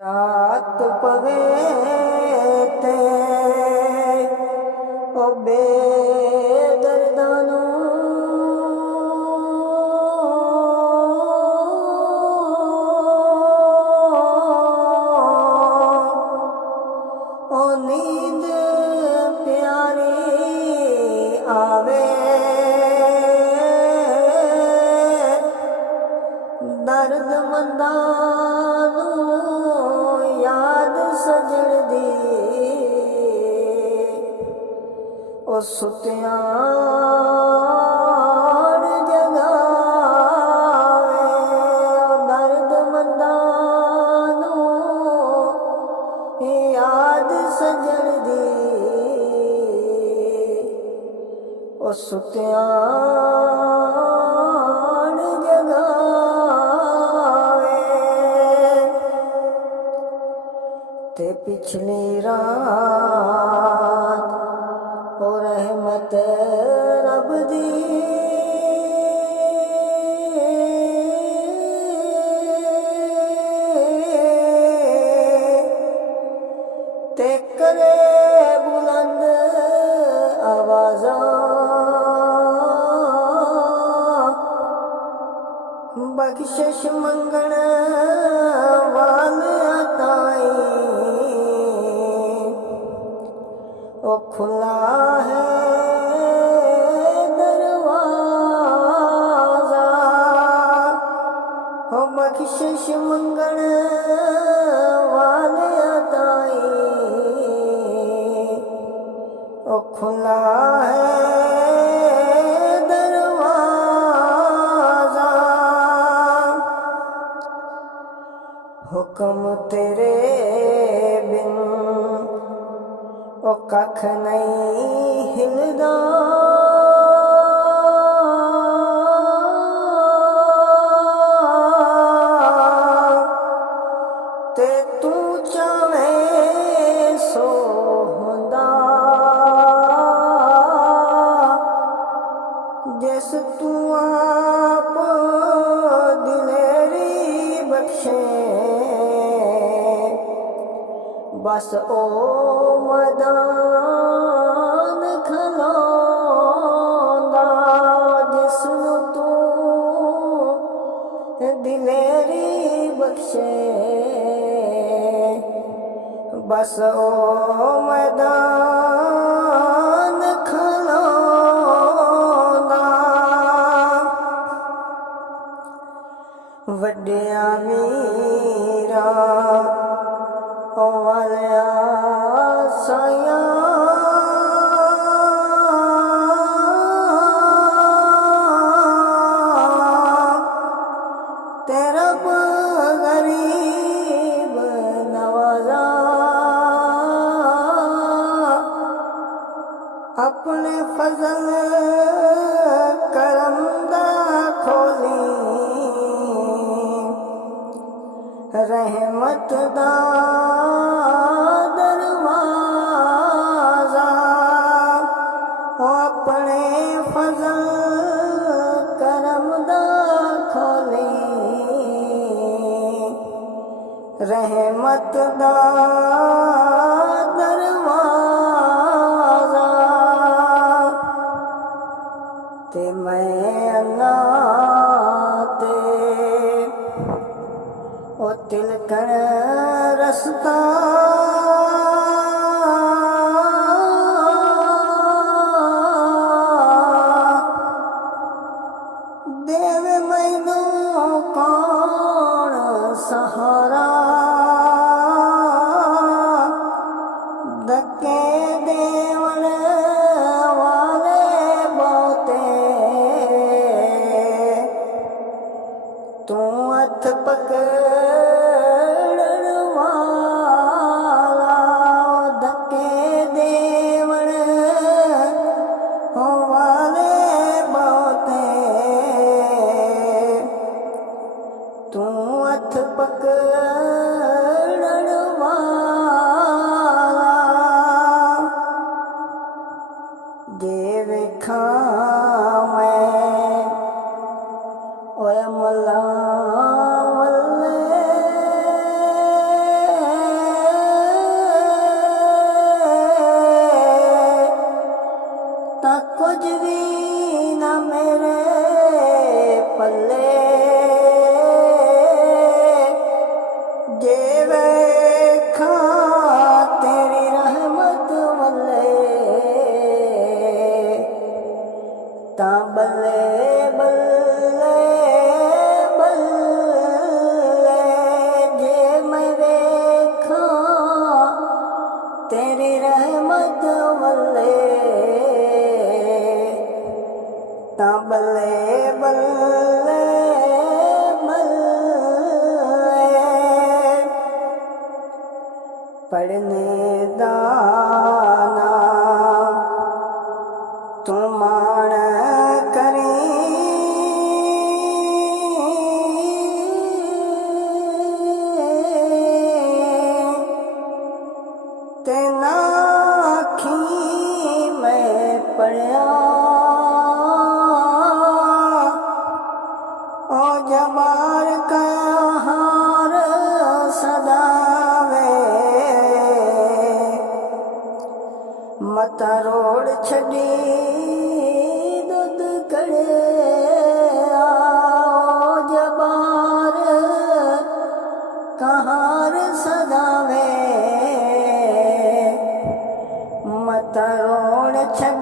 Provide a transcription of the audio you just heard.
रात पवे ते ओ बेदर्दानो ओ नींद प्यारी आवे दर्द मंदानू याद सजण दी ओ सुत्याण जगावे ओ दर्द मंदानू याद सजण दी ओ सुत्याण जगावे ते पिछली रात ओ रहमत रब दी ते करे बुलंद आवाज़ां बख्शिश मंगण वाले ताई ओ खुला है दरवाज़ा ओ बख्शिश मंगण वाले ताई ओ खुला है दरवाज़ा हुक्म तेरे बिन ओ कख नहीं हिलदा ते तू चाहे सो हुंदा जिस तू आप दिलेरी बख्शे बस ओ मैदान खलोंदा जिसनू तू दिलेरी बख्शे बस ओ मैदान खलोंदा वड्डिया मीरा ओ वालिया साया तेरा गरीब नवाजा अपने फजल करम दा खोली रहमत दा दरवाज़ा ओ अपने फजल करम दा खोली रहमत दा दरवाज़ा ते मैं अल्लाह ते ओ तिलकण रस्ता देवे मैनू कौन सहारा धक्के देवन वाले बहुते तू हथ पकड़न वाला जे वेखा तेरी रहमत वल्ले ता बल्ले बल्ले बल्ले जे मैं वेखा तेरी रहमत वल्ले ता बल्ले बल्ले पढ़ने दाना तू मान करी ते ना आखी मैं पढ़िया ओ जबार का हार सदावे मता रोड छड़ी दुध कड़े आओ जबार कहार सदावे मता रोड छड़ी